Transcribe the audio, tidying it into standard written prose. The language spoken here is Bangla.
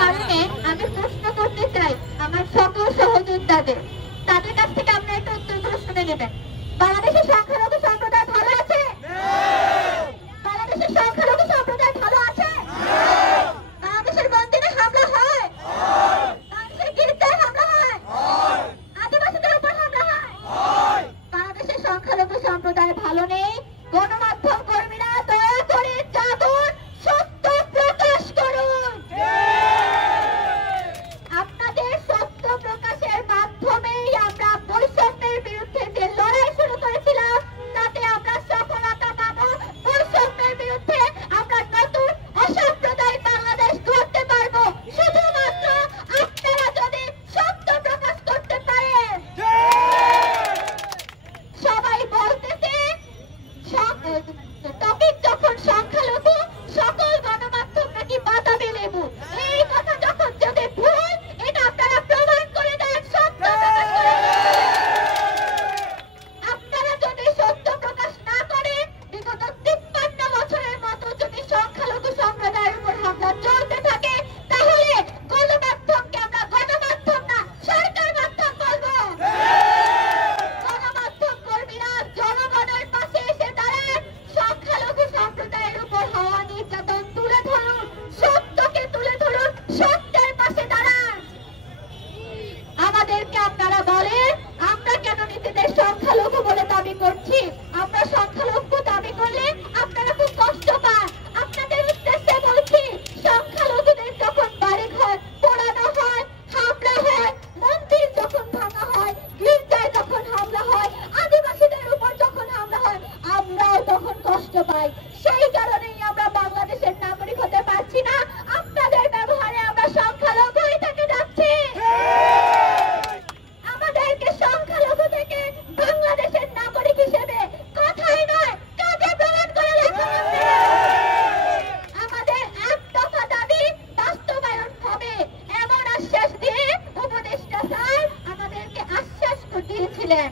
কারণে আমি প্রশ্ন করতে চাই আমার সকল সহযোদ্ধাদের, তাদের কাছ থেকে আপনারা একটা উত্তরগুলো শুনে নেবেন। বাংলাদেশের সংখ্যালঘু সম্প্রদায় ভালো আছে? বাংলাদেশের সংখ্যালঘু সম্প্রদায় ভালো আছে? বাংলাদেশের মন্দিরে হামলা হয়? বাংলাদেশের গির্জায় হামলা হয়? আদিবাসীদের উপর হামলা হয়? বাংলাদেশের সংখ্যালঘু সম্প্রদায় ভালো নেই। গণমাধ্যম কর্মীরা দয়া করে জাগুন, সত্য প্রকাশ করুন। আপনাদের সত্য প্রকাশের মাধ্যমেই আমরা বৈষম্যের বিরুদ্ধে যে লড়াই শুরু করেছিলাম তাতে আমরা সফলতা পাবো। বৈষম্যের বিরুদ্ধে আমরা নতুন অসাম্প্রদায়িক বাংলাদেশ গড়তে পারবো শুধুমাত্র আপনারা যদি সত্য প্রকাশ করতে পারেন। সবাই বলতেছে টপিক যখন সংখ্যালঘু, সকল গণমাধ্যম নাকি বাতাবি লেবু। এই কথা যখন যদি ভুল, এটা আপনারা প্রমাণ করে দেন, সত্য প্রকাশ করে আপনারা যদি সত্য প্রকাশ না করেন, বিগত 53 বছরের মতো যদি সংখ্যালঘু সম্প্রদায়ের উপর হামলা চলতে থাকে, তাহলে গণমাধ্যমকে আমরা গণমাধ্যম না সরকার মাধ্যম বলবো। গণমাধ্যম কর্মীরা জনগণের পাশে এসে দাঁড়ান, সংখ্যালঘু সম্প্রদায়ের উপর হওয়া নির্যাতন তুলে ধরুন, সত্যকে তুলে ধরুন, সত্যের পাশে দাঁড়ান। আমাদেরকে আপনারা বলেন আমরা কেন নিজেদের সংখ্যালঘু বলে দাবি করছি। আমরা সংখ্যালঘু দাবি করলে আপনারা খুব কষ্ট পান। আপনাদের উদ্দেশ্যে বলছি, সংখ্যালঘুদের যখন বাড়িঘর পোড়ানো হয়, হামলা হয়, মন্দির যখন ভাঙা হয়, গির্জায় যখন হামলা হয়, আদিবাসীদের উপর যখন হামলা হয়, আমরাও তখন কষ্ট পাই। সেই কারণেই আমরা বাংলাদেশের নাগরিক হতে পারছি না। আপনাদের ব্যবহারে আমরা সংখ্যালঘু হয়ে থেকে যাচ্ছি। আমাদেরকে সংখ্যালঘু থেকে বাংলাদেশের নাগরিক হিসেবে কথাই নয় কাজে প্রমাণ করে দেখাতে হবে। আমাদের এক দফা দাবি বাস্তবায়ন হবে, এমন আশ্বাস দিয়ে উপদেষ্টা স্যার আমাদেরকে আশ্বাস দিয়েছিলেন।